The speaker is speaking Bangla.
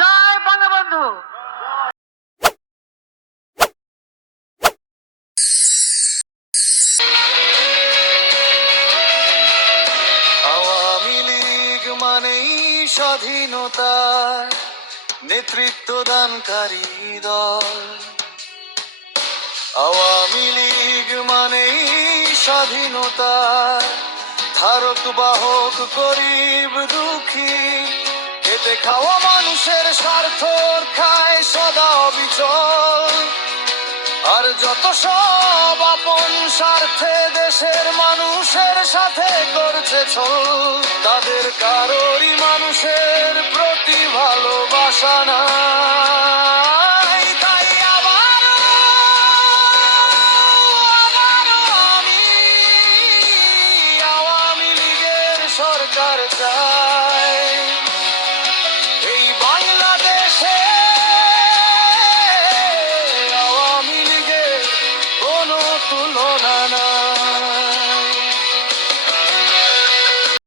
জয় বঙ্গবন্ধু। আওয়ামী লীগ মানেই স্বাধীনতার নেতৃত্ব দানকারী দল। আওয়ামী লীগ মানেই স্বাধীনতার ধারক বাহক, গরিব দুঃখী খেতে খাওয়া মানুষের স্বার্থ খায় সদা অবিচল। আর যত সব আপন স্বার্থে দেশের মানুষের সাথে করছে ছল, তাদের কারোরই মানুষের প্রতি ভালোবাসা নাই। তাই আবারও আমি আওয়ামী লীগের সরকার চাই। এই বাংলাদেশে আওয়ামী লীগের কোনো তুলনা নাই।